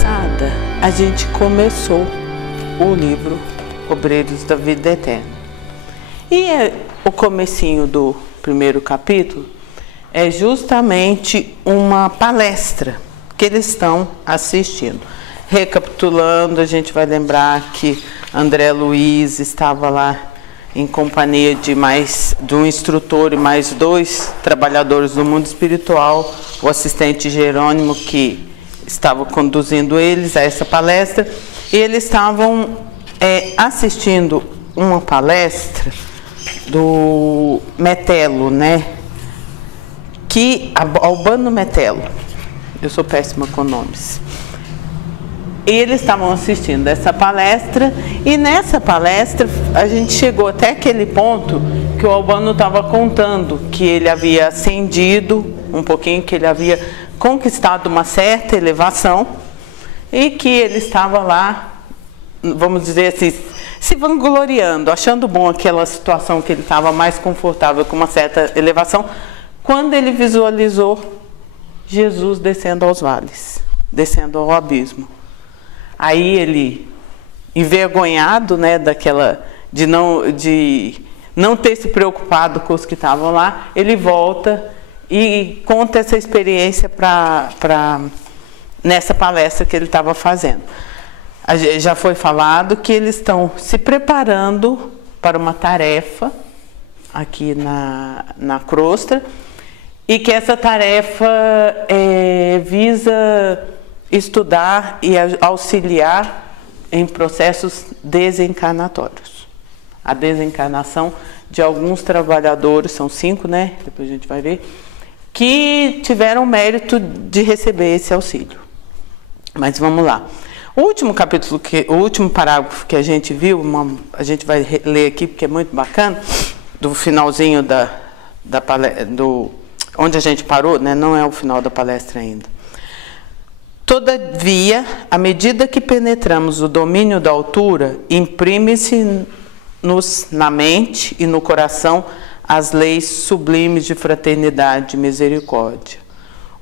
passada, a gente começou o livro Obreiros da Vida Eterna. E o comecinho do primeiro capítulo é justamente uma palestra que eles estão assistindo. Recapitulando, a gente vai lembrar que André Luiz estava lá em companhia de um instrutor e mais 2 trabalhadores do mundo espiritual, o assistente Jerônimo, que estava conduzindo eles a essa palestra, e eles estavam assistindo uma palestra do Metelo, né? Albano Metelo, eu sou péssima com nomes. E eles estavam assistindo essa palestra, e nessa palestra a gente chegou até aquele ponto que o Albano estava contando que ele havia ascendido um pouquinho, que ele havia conquistado uma certa elevação e que ele estava lá, vamos dizer assim, se vangloriando, achando bom aquela situação que ele estava mais confortável com uma certa elevação, quando ele visualizou Jesus descendo aos vales, descendo ao abismo. Aí ele, envergonhado, né, de não ter se preocupado com os que estavam lá, ele volta e conta essa experiência nessa palestra que ele estava fazendo. Já foi falado que eles estão se preparando para uma tarefa aqui na crosta, e que essa tarefa visa estudar e auxiliar em processos desencarnatórios. A desencarnação de alguns trabalhadores, são 5, né? Depois a gente vai ver, que tiveram o mérito de receber esse auxílio. Mas vamos lá. O último capítulo, o último parágrafo que a gente viu, a gente vai ler aqui porque é muito bacana, do finalzinho onde a gente parou, né? Não é o final da palestra ainda. Todavia, à medida que penetramos o domínio da altura, imprime-se-nos na mente e no coração as leis sublimes de fraternidade e misericórdia.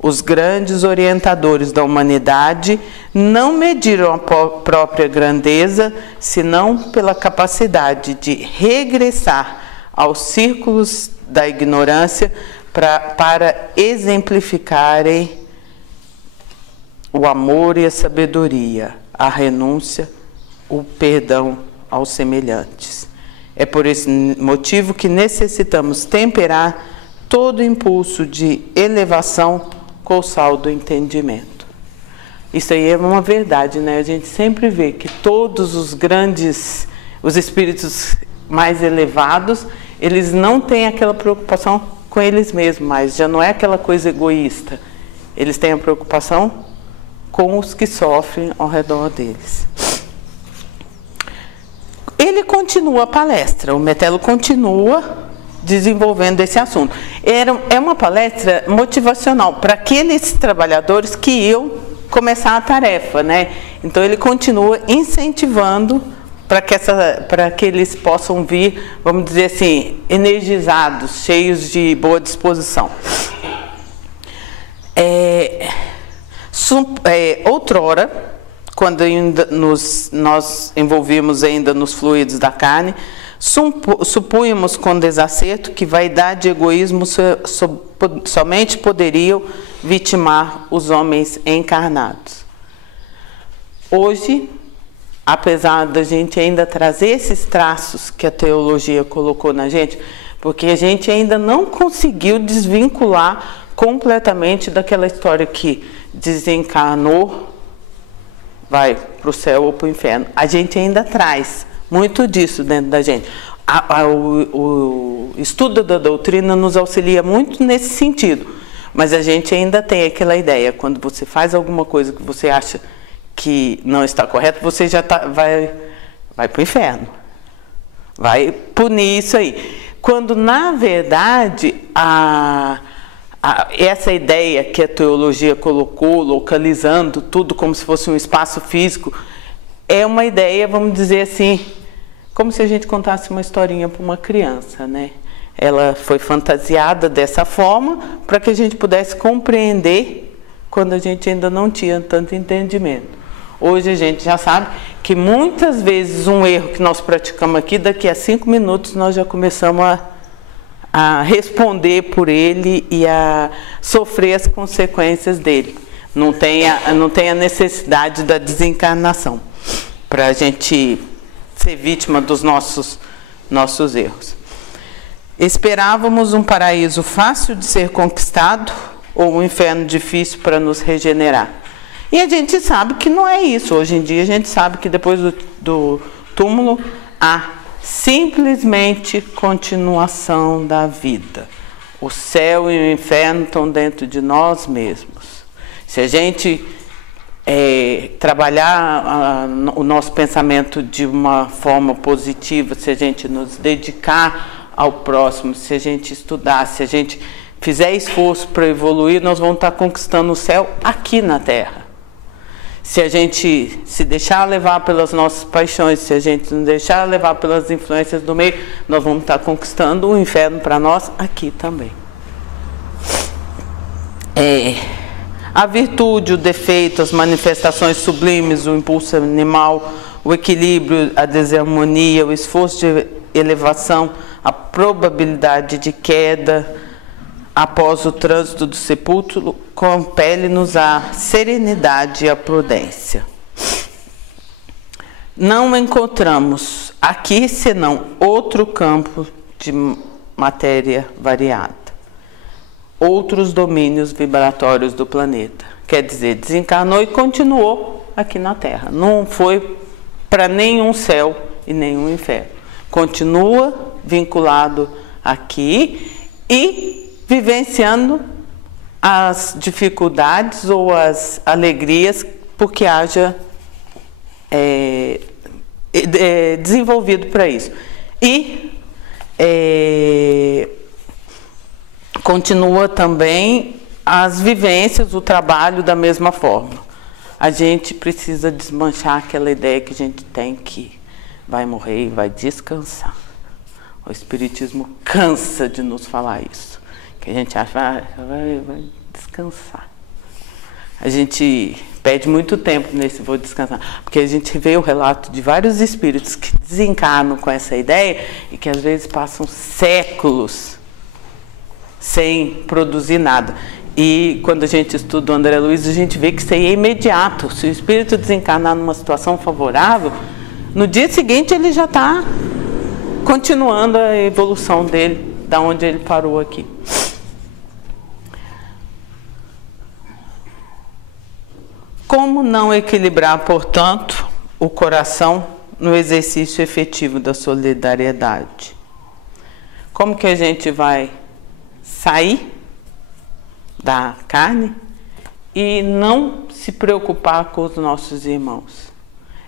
Os grandes orientadores da humanidade não mediram a própria grandeza, senão pela capacidade de regressar aos círculos da ignorância para exemplificarem o amor e a sabedoria, a renúncia, o perdão aos semelhantes. É por esse motivo que necessitamos temperar todo impulso de elevação com o sal do entendimento. Isso aí é uma verdade, né? A gente sempre vê que todos os espíritos mais elevados, eles não têm aquela preocupação com eles mesmos, mas já não é aquela coisa egoísta. Eles têm a preocupação com os que sofrem ao redor deles. Ele continua a palestra, o Metelo continua desenvolvendo esse assunto. É uma palestra motivacional para aqueles trabalhadores que iam começar a tarefa, né? Então ele continua incentivando para que eles possam vir, vamos dizer assim, energizados, cheios de boa disposição. Outrora, quando ainda nós envolvíamos ainda nos fluidos da carne, supunhamos com desacerto que vaidade e egoísmo somente poderiam vitimar os homens encarnados. Hoje, apesar da gente ainda trazer esses traços que a teologia colocou na gente, porque a gente ainda não conseguiu desvincular completamente daquela história que desencarnou, vai para o céu ou para o inferno. A gente ainda traz muito disso dentro da gente. O estudo da doutrina nos auxilia muito nesse sentido, mas a gente ainda tem aquela ideia, quando você faz alguma coisa que você acha que não está correto, você já vai para o inferno, vai punir isso aí. Quando, na verdade, essa ideia que a teologia colocou, localizando tudo como se fosse um espaço físico, é uma ideia, vamos dizer assim, como se a gente contasse uma historinha para uma criança, né? Ela foi fantasiada dessa forma para que a gente pudesse compreender quando a gente ainda não tinha tanto entendimento. Hoje a gente já sabe que muitas vezes um erro que nós praticamos aqui, daqui a 5 minutos nós já começamos a responder por ele e a sofrer as consequências dele. Não tem a necessidade da desencarnação para a gente ser vítima dos nossos erros. Esperávamos um paraíso fácil de ser conquistado ou um inferno difícil para nos regenerar. E a gente sabe que não é isso. Hoje em dia a gente sabe que depois do túmulo há simplesmente continuação da vida. O céu e o inferno estão dentro de nós mesmos. Se a gente trabalhar o nosso pensamento de uma forma positiva, se a gente nos dedicar ao próximo, se a gente estudar, se a gente fizer esforço para evoluir, nós vamos estar conquistando o céu aqui na Terra. Se a gente se deixar levar pelas nossas paixões, se a gente não deixar levar pelas influências do meio, nós vamos estar conquistando o inferno para nós aqui também. A virtude, o defeito, as manifestações sublimes, o impulso animal, o equilíbrio, a desarmonia, o esforço de elevação, a probabilidade de queda após o trânsito do sepulcro, compele-nos à serenidade e à prudência. Não encontramos aqui senão outro campo de matéria variada, outros domínios vibratórios do planeta. Quer dizer, desencarnou e continuou aqui na Terra. Não foi para nenhum céu e nenhum inferno. Continua vinculado aqui e vivenciando as dificuldades ou as alegrias porque haja desenvolvido para isso. E continua também as vivências, o trabalho da mesma forma. A gente precisa desmanchar aquela ideia que a gente tem que vai morrer e vai descansar. O Espiritismo cansa de nos falar isso. Que a gente acha, vai descansar. A gente perde muito tempo nesse vou descansar, porque a gente vê o relato de vários espíritos que desencarnam com essa ideia e que às vezes passam séculos sem produzir nada. E quando a gente estuda o André Luiz, a gente vê que isso aí é imediato. Se o espírito desencarnar numa situação favorável, no dia seguinte ele já está continuando a evolução dele, da onde ele parou aqui. Como não equilibrar, portanto, o coração no exercício efetivo da solidariedade? Como que a gente vai sair da carne e não se preocupar com os nossos irmãos?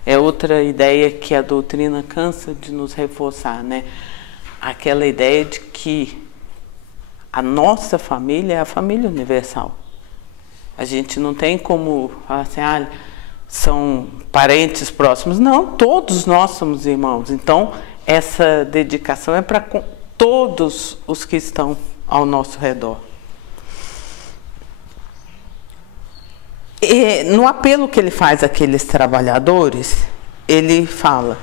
É outra ideia que a doutrina cansa de nos reforçar, né? Aquela ideia de que a nossa família é a família universal. A gente não tem como falar assim, são parentes próximos. Não, todos nós somos irmãos. Então, essa dedicação é para todos os que estão ao nosso redor. E no apelo que ele faz àqueles trabalhadores, ele fala: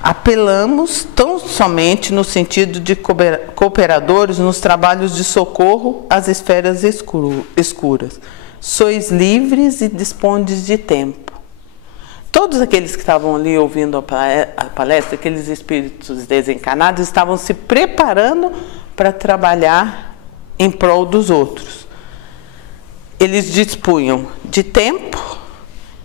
apelamos tão somente no sentido de cooperadores nos trabalhos de socorro às esferas escuras. Sois livres e dispondes de tempo. Todos aqueles que estavam ali ouvindo a palestra, aqueles espíritos desencarnados, estavam se preparando para trabalhar em prol dos outros. Eles dispunham de tempo,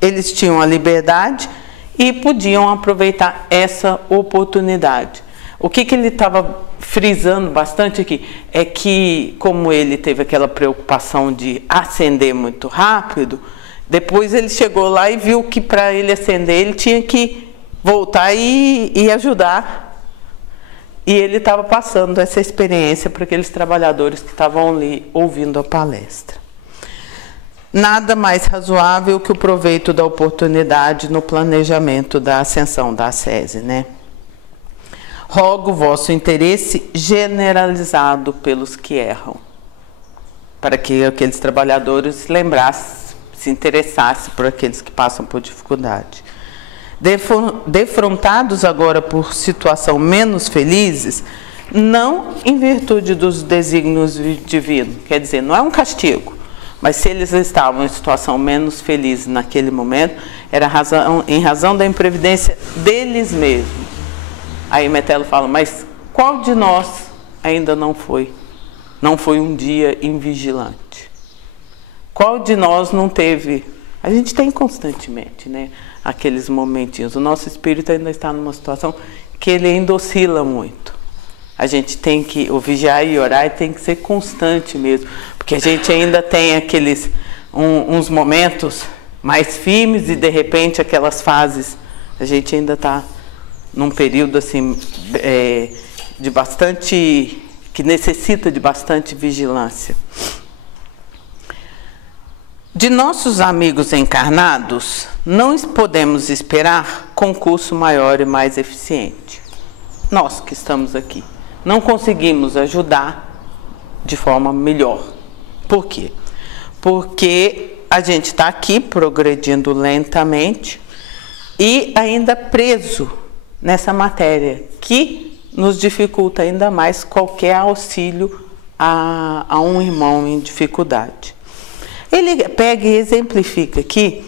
eles tinham a liberdade e podiam aproveitar essa oportunidade. O que ele estava frisando bastante aqui é que, como ele teve aquela preocupação de ascender muito rápido, depois ele chegou lá e viu que para ele ascender ele tinha que voltar e ajudar. E ele estava passando essa experiência para aqueles trabalhadores que estavam ali ouvindo a palestra. Nada mais razoável que o proveito da oportunidade no planejamento da ascensão da ascese, né? Rogo o vosso interesse generalizado pelos que erram, para que aqueles trabalhadores se interessasse por aqueles que passam por dificuldade. Defrontados agora por situação menos felizes, não em virtude dos desígnios divinos, quer dizer, não é um castigo, mas se eles estavam em situação menos feliz naquele momento, era em razão da imprevidência deles mesmos. Aí Metelo fala, mas qual de nós ainda não foi um dia invigilante? Qual de nós não teve? A gente tem constantemente, né, aqueles momentinhos. O nosso espírito ainda está numa situação que ele ainda oscila muito. A gente tem que, o vigiar e orar tem que ser constante mesmo, porque a gente ainda tem aqueles, uns momentos mais firmes e de repente aquelas fases, a gente ainda está num período assim, de bastante, que necessita de bastante vigilância. De nossos amigos encarnados, não podemos esperar concurso maior e mais eficiente. Nós que estamos aqui não conseguimos ajudar de forma melhor. Por quê? Porque a gente está aqui progredindo lentamente e ainda preso nessa matéria que nos dificulta ainda mais qualquer auxílio a um irmão em dificuldade. Ele pega e exemplifica aqui,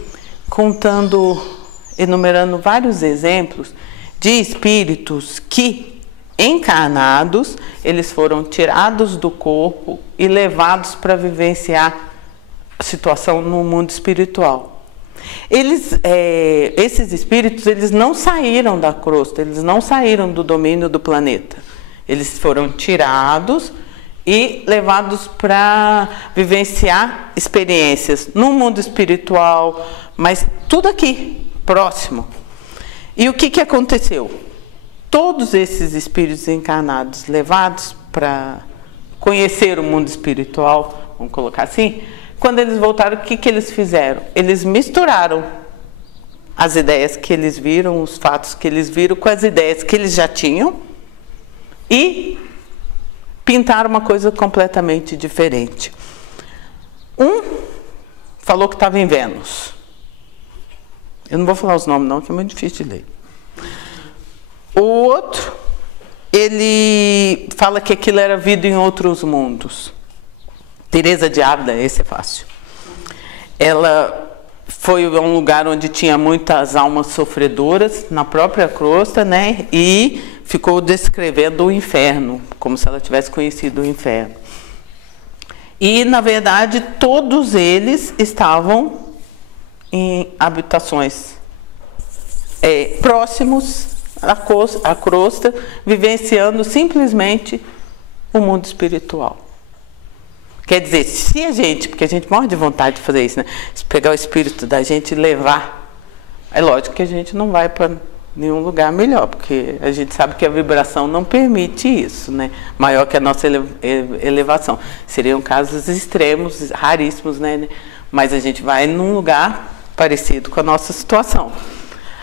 enumerando vários exemplos de espíritos que, encarnados, eles foram tirados do corpo e levados para vivenciar a situação no mundo espiritual. Esses espíritos, eles não saíram da crosta, eles não saíram do domínio do planeta. Eles foram tirados e levados para vivenciar experiências no mundo espiritual, mas tudo aqui, próximo. E o que aconteceu? Todos esses espíritos encarnados levados para conhecer o mundo espiritual, vamos colocar assim, quando eles voltaram, o que eles fizeram? Eles misturaram as ideias que eles viram, os fatos que eles viram, com as ideias que eles já tinham e pintaram uma coisa completamente diferente. Um falou que estava em Vênus. Eu não vou falar os nomes não, que é muito difícil de ler. O outro, ele fala que aquilo era vida em outros mundos. Teresa de Ávila, esse é fácil. Ela foi a um lugar onde tinha muitas almas sofredoras, na própria crosta, né? E ficou descrevendo o inferno, como se ela tivesse conhecido o inferno. E, na verdade, todos eles estavam em habitações próximos à crosta, vivenciando simplesmente o mundo espiritual. Quer dizer, se a gente, porque a gente morre de vontade de fazer isso, né? Se pegar o espírito da gente e levar, é lógico que a gente não vai para nenhum lugar melhor, porque a gente sabe que a vibração não permite isso, né? Maior que a nossa elevação. Seriam casos extremos, raríssimos, né? Mas a gente vai num lugar parecido com a nossa situação.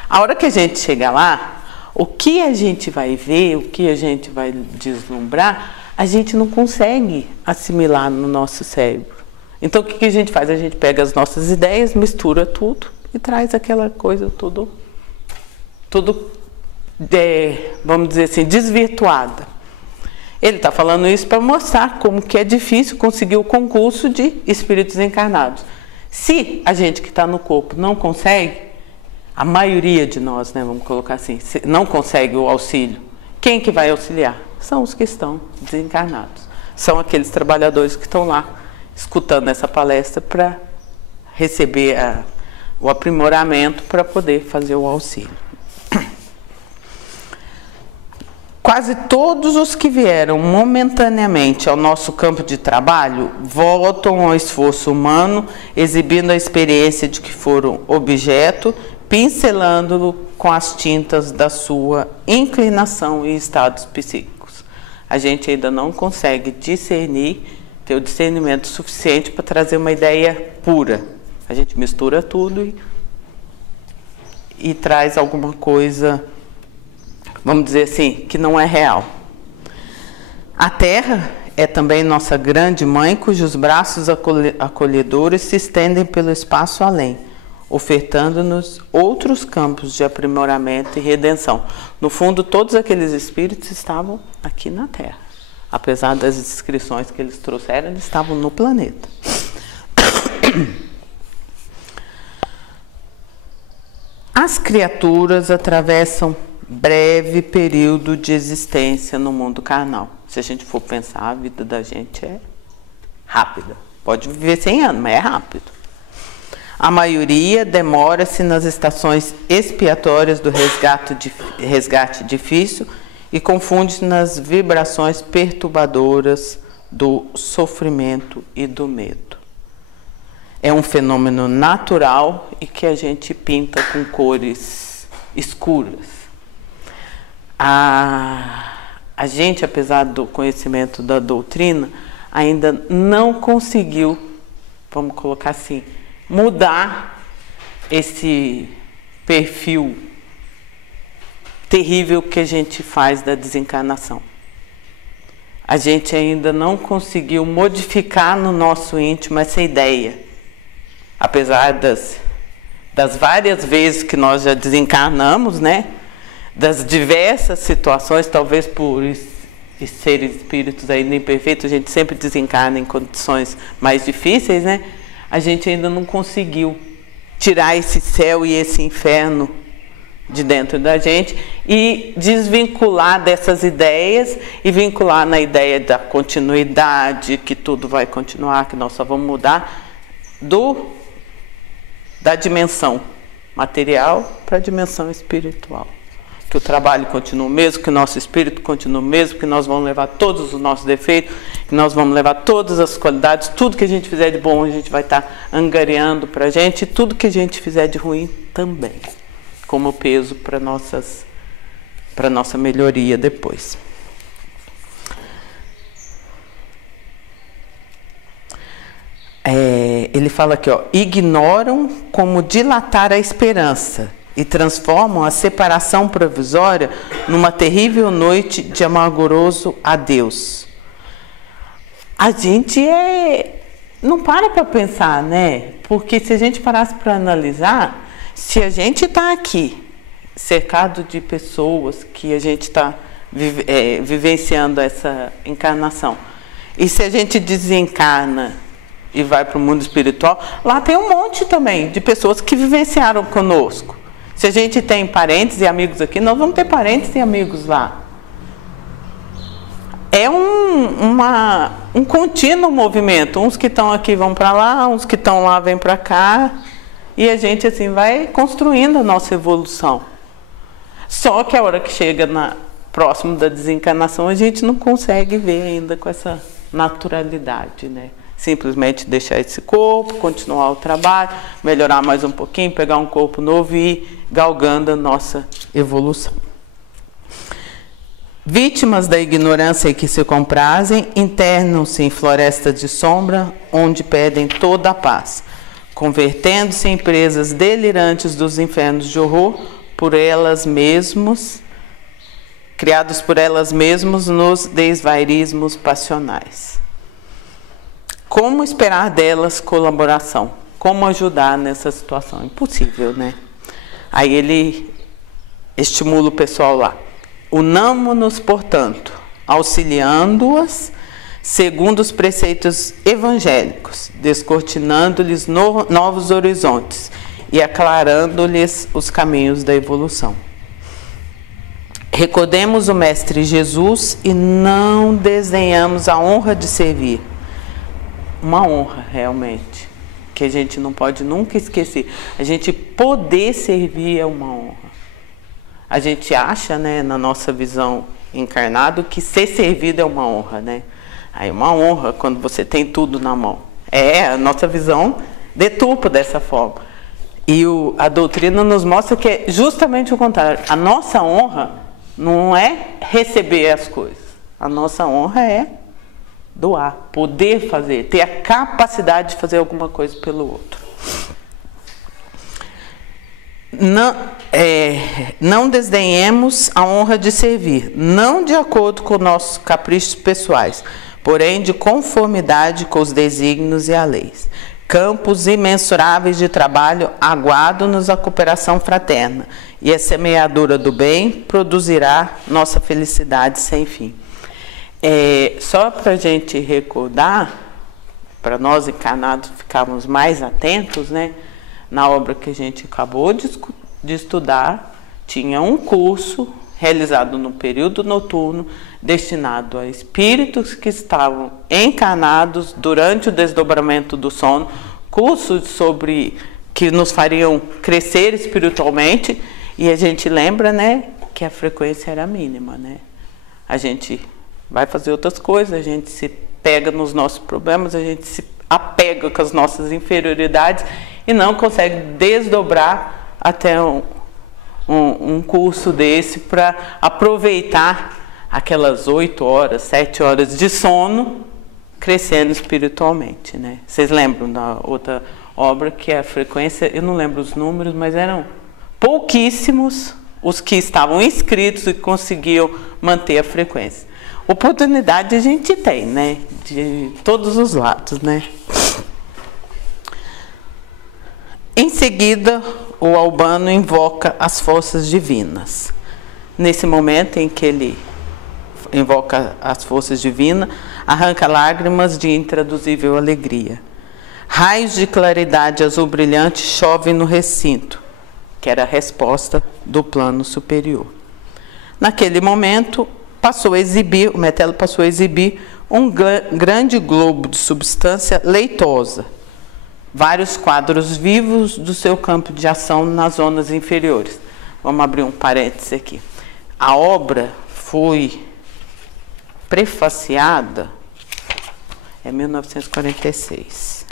A hora que a gente chega lá, o que a gente vai ver, o que a gente vai deslumbrar, a gente não consegue assimilar no nosso cérebro. Então, o que a gente faz? A gente pega as nossas ideias, mistura tudo e traz aquela coisa tudo vamos dizer assim, desvirtuada. Ele está falando isso para mostrar como que é difícil conseguir o concurso de espíritos encarnados. Se a gente que está no corpo não consegue, a maioria de nós, né, vamos colocar assim, não consegue o auxílio, quem que vai auxiliar? São os que estão desencarnados. São aqueles trabalhadores que estão lá escutando essa palestra para receber o aprimoramento para poder fazer o auxílio. Quase todos os que vieram momentaneamente ao nosso campo de trabalho voltam ao esforço humano, exibindo a experiência de que foram objeto, pincelando-o com as tintas da sua inclinação e estados psíquicos. A gente ainda não consegue discernir, ter o discernimento suficiente para trazer uma ideia pura. A gente mistura tudo e traz alguma coisa, vamos dizer assim, que não é real. A Terra é também nossa grande mãe, cujos braços acolhedores se estendem pelo espaço além, ofertando-nos outros campos de aprimoramento e redenção. No fundo, todos aqueles espíritos estavam aqui na Terra. Apesar das descrições que eles trouxeram, eles estavam no planeta. As criaturas atravessam breve período de existência no mundo carnal. Se a gente for pensar, a vida da gente é rápida. Pode viver 100 anos, mas é rápido. A maioria demora-se nas estações expiatórias do resgate difícil e confunde-se nas vibrações perturbadoras do sofrimento e do medo. É um fenômeno natural e que a gente pinta com cores escuras. A gente, apesar do conhecimento da doutrina, ainda não conseguiu, vamos colocar assim, mudar esse perfil terrível que a gente faz da desencarnação. A gente ainda não conseguiu modificar no nosso íntimo essa ideia. Apesar das várias vezes que nós já desencarnamos, né? Das diversas situações, talvez por serem espíritos ainda imperfeitos, a gente sempre desencarna em condições mais difíceis, né? A gente ainda não conseguiu tirar esse céu e esse inferno de dentro da gente e desvincular dessas ideias e vincular na ideia da continuidade, que tudo vai continuar, que nós só vamos mudar da dimensão material para a dimensão espiritual. Que o trabalho continua o mesmo, que o nosso espírito continua o mesmo, que nós vamos levar todos os nossos defeitos, que nós vamos levar todas as qualidades, tudo que a gente fizer de bom a gente vai estar angariando para a gente, e tudo que a gente fizer de ruim também, como peso para nossa melhoria depois. Ele fala aqui, ó, ignoram como dilatar a esperança e transformam a separação provisória numa terrível noite de amarguroso adeus. A gente não para pensar, né? Porque se a gente parasse para analisar, se a gente está aqui, cercado de pessoas que a gente está vivenciando essa encarnação, e se a gente desencarna e vai para o mundo espiritual, lá tem um monte também de pessoas que vivenciaram conosco. Se a gente tem parentes e amigos aqui, nós vamos ter parentes e amigos lá. É um contínuo movimento. Uns que estão aqui vão para lá, uns que estão lá vêm para cá. E a gente assim vai construindo a nossa evolução. Só que a hora que chega próximo da desencarnação, a gente não consegue ver ainda com essa naturalidade, né? Simplesmente deixar esse corpo, continuar o trabalho, melhorar mais um pouquinho, pegar um corpo novo e ir galgando a nossa evolução. Vítimas da ignorância que se comprazem, internam-se em florestas de sombra, onde perdem toda a paz, convertendo-se em presas delirantes dos infernos de horror, por elas mesmas, criados por elas mesmas nos desvairismos passionais. Como esperar delas colaboração? Como ajudar nessa situação? Impossível, né? Aí ele estimula o pessoal lá. Unamo-nos, portanto, auxiliando-as segundo os preceitos evangélicos, descortinando-lhes novos horizontes e aclarando-lhes os caminhos da evolução. Recordemos o Mestre Jesus e não desdenhamos a honra de servir. Uma honra, realmente, que a gente não pode nunca esquecer. A gente poder servir é uma honra. A gente acha, né, na nossa visão encarnado, que ser servido é uma honra, né? Aí uma honra quando você tem tudo na mão. A nossa visão deturpa dessa forma. E a doutrina nos mostra que é justamente o contrário. A nossa honra não é receber as coisas. A nossa honra é doar, poder fazer, ter a capacidade de fazer alguma coisa pelo outro. Não desdenhemos a honra de servir, não de acordo com nossos caprichos pessoais, porém de conformidade com os desígnios e a leis. Campos imensuráveis de trabalho aguardam-nos a cooperação fraterna, e a semeadura do bem produzirá nossa felicidade sem fim. Só para a gente recordar, para nós encarnados ficarmos mais atentos, né? Na obra que a gente acabou de estudar, tinha um curso realizado no período noturno, destinado a espíritos que estavam encarnados durante o desdobramento do sono, cursos que nos fariam crescer espiritualmente, e a gente lembra, né, que a frequência era mínima, né? A gente vai fazer outras coisas, a gente se pega nos nossos problemas, a gente se apega com as nossas inferioridades e não consegue desdobrar até um curso desse para aproveitar aquelas 8 horas, 7 horas de sono, crescendo espiritualmente, né? Vocês lembram da outra obra que a frequência, eu não lembro os números, mas eram pouquíssimos os que estavam inscritos e conseguiam manter a frequência. Oportunidade a gente tem, né? De todos os lados, né? Em seguida, o Albano invoca as forças divinas. Nesse momento em que ele invoca as forças divinas, arranca lágrimas de intraduzível alegria. Raios de claridade azul brilhante chovem no recinto, que era a resposta do plano superior. Naquele momento, o Metelo passou a exibir um grande globo de substância leitosa, vários quadros vivos do seu campo de ação nas zonas inferiores. Vamos abrir um parênteses aqui. A obra foi prefaciada em 1946.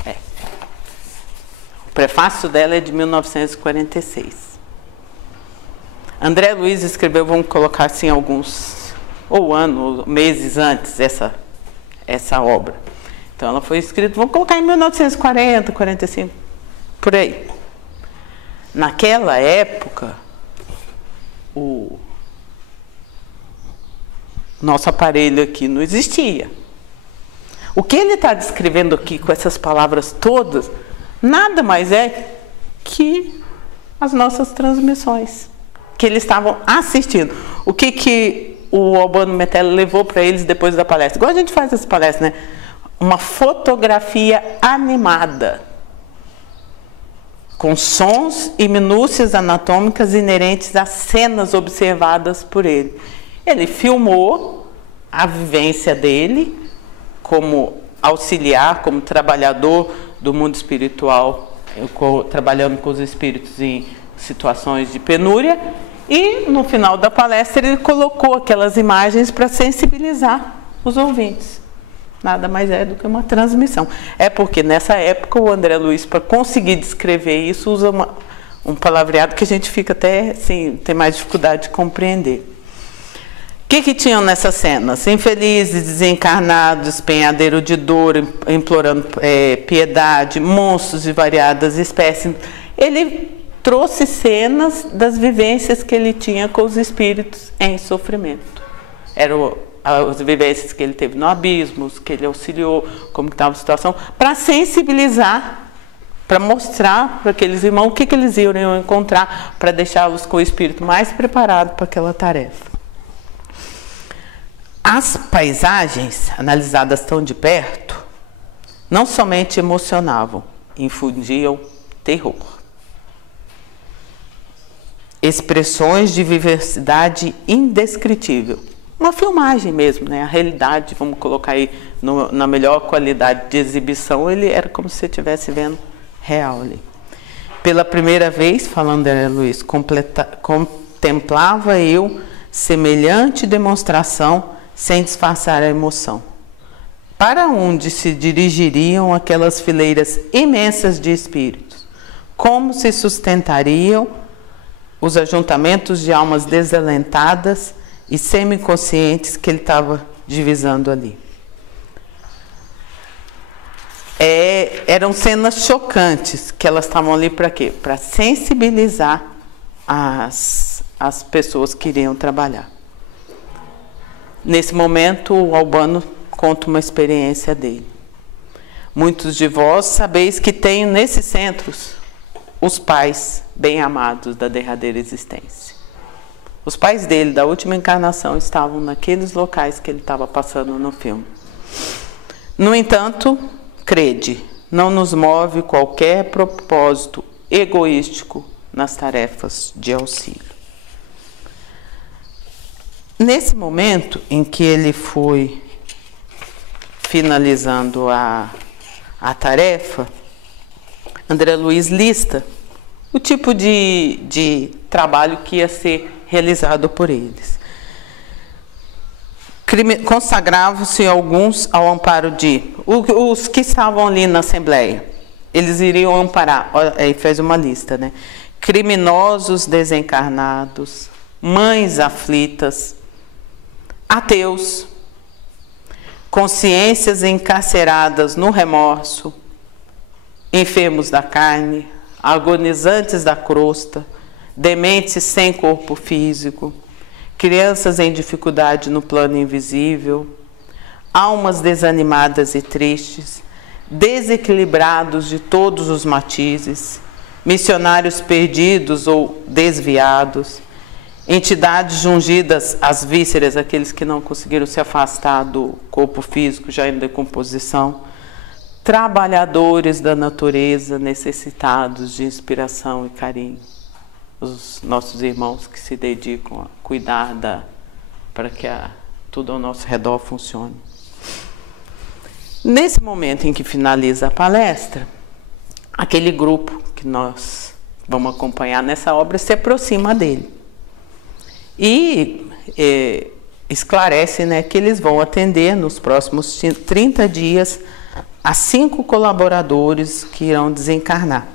O prefácio dela é de 1946. André Luiz escreveu, vamos colocar assim alguns, ou ano, ou meses antes essa obra. Então ela foi escrita, vamos colocar em 1940, 45, por aí. Naquela época, o nosso aparelho aqui não existia. O que ele está descrevendo aqui com essas palavras todas, nada mais é que as nossas transmissões, que eles estavam assistindo. O que o Albano Metelo levou para eles depois da palestra? Igual a gente faz essa palestra, né? Uma fotografia animada, com sons e minúcias anatômicas inerentes às cenas observadas por ele. Ele filmou a vivência dele como auxiliar, como trabalhador do mundo espiritual, trabalhando com os espíritos em situações de penúria, e no final da palestra ele colocou aquelas imagens para sensibilizar os ouvintes. Nada mais é do que uma transmissão. É porque nessa época o André Luiz, para conseguir descrever isso, usa um palavreado que a gente fica até assim, tem mais dificuldade de compreender. O que tinham nessas cenas? Infelizes, desencarnados, despenhadeiro de dor, implorando piedade, monstros de variadas espécies. Ele trouxe cenas das vivências que ele tinha com os espíritos em sofrimento. Eram as vivências que ele teve no abismo, que ele auxiliou, como estava a situação, para sensibilizar, para mostrar para aqueles irmãos o que eles iriam encontrar, para deixá-los com o espírito mais preparado para aquela tarefa. As paisagens, analisadas tão de perto, não somente emocionavam, infundiam terror. Expressões de vivacidade indescritível. Uma filmagem mesmo, né? A realidade, vamos colocar aí na melhor qualidade de exibição, ele era como se você estivesse vendo real ali. Pela primeira vez, falando André Luiz, contemplava eu semelhante demonstração sem disfarçar a emoção. Para onde se dirigiriam aquelas fileiras imensas de espíritos? Como se sustentariam os ajuntamentos de almas desalentadas e semiconscientes que ele estava divisando ali? Eram cenas chocantes, que elas estavam ali para quê? Para sensibilizar as pessoas que iriam trabalhar. Nesse momento, o Albano conta uma experiência dele. Muitos de vós sabeis que tenho nesses centros os pais bem amados da derradeira existência. Os pais dele, da última encarnação, estavam naqueles locais que ele estava passando no filme. No entanto, crede, não nos move qualquer propósito egoístico nas tarefas de auxílio. Nesse momento em que ele foi finalizando a tarefa, André Luiz lista o tipo de trabalho que ia ser realizado por eles. Consagravam-se alguns ao amparo de... Os que estavam ali na Assembleia, eles iriam amparar, aí fez uma lista, né? Criminosos desencarnados, mães aflitas, ateus, consciências encarceradas no remorso, enfermos da carne, agonizantes da crosta, dementes sem corpo físico, crianças em dificuldade no plano invisível, almas desanimadas e tristes, desequilibrados de todos os matizes, missionários perdidos ou desviados, entidades jungidas às vísceras, aqueles que não conseguiram se afastar do corpo físico já em decomposição, trabalhadores da natureza necessitados de inspiração e carinho, os nossos irmãos que se dedicam a cuidar para que tudo ao nosso redor funcione. Nesse momento em que finaliza a palestra, aquele grupo que nós vamos acompanhar nessa obra se aproxima dele e esclarece, né, que eles vão atender nos próximos 30 dias a 5 colaboradores que irão desencarnar,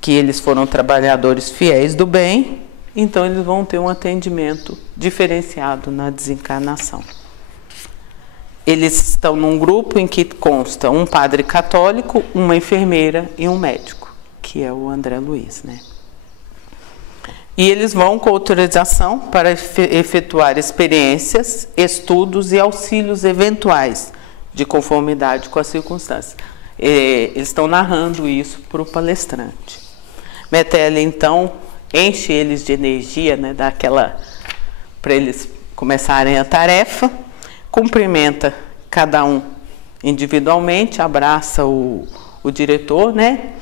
que eles foram trabalhadores fiéis do bem, então eles vão ter um atendimento diferenciado na desencarnação. Eles estão num grupo em que consta um padre católico, uma enfermeira e um médico, que é o André Luiz, né? E eles vão com autorização para efetuar experiências, estudos e auxílios eventuais, de conformidade com as circunstâncias. Eles estão narrando isso para o palestrante. Metelli, então, enche eles de energia, né, para eles começarem a tarefa, cumprimenta cada um individualmente, abraça o diretor, né,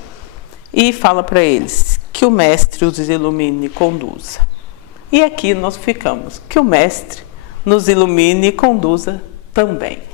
e fala para eles que o mestre os ilumine e conduza. E aqui nós ficamos, que o mestre nos ilumine e conduza também.